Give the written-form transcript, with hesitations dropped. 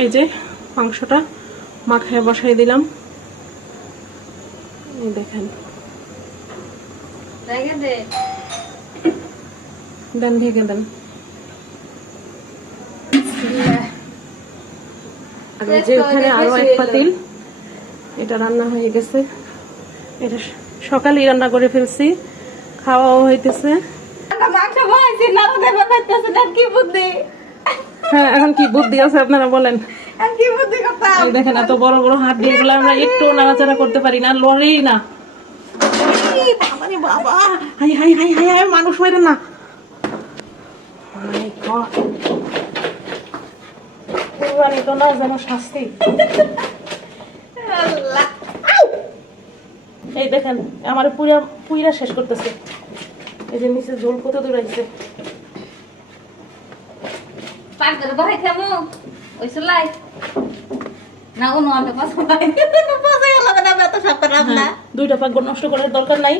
এই যে মাংসটা মাখায় বসাই দিলাম, এই দেখেন। দেন ঢেকে দেন। যে ওখানে আরো এক পাতিল, এটা রান্না হয়ে গেছে। এটা সকালেই রান্না করে ফেলছি, খাওয়াও হইতেছে। হ্যাঁ, এখন কি বুদ্ধি আছে আপনারা বলেন? দেখেন এত বড় বড় হাত দিয়ে গুলো আমরা একটু নাড়াচাড়া করতে পারি না, লড়েই না। বাবা, high high high high high, মানুষ মেরে না। কুরবানি তো না, যেন শাস্তি। এই দেখেন আমার পুইরা শেষ করতেছে। এই যে নিচে ঝোল কত দূর আইছে। দুইটা পাক নষ্ট করার দরকার নাই।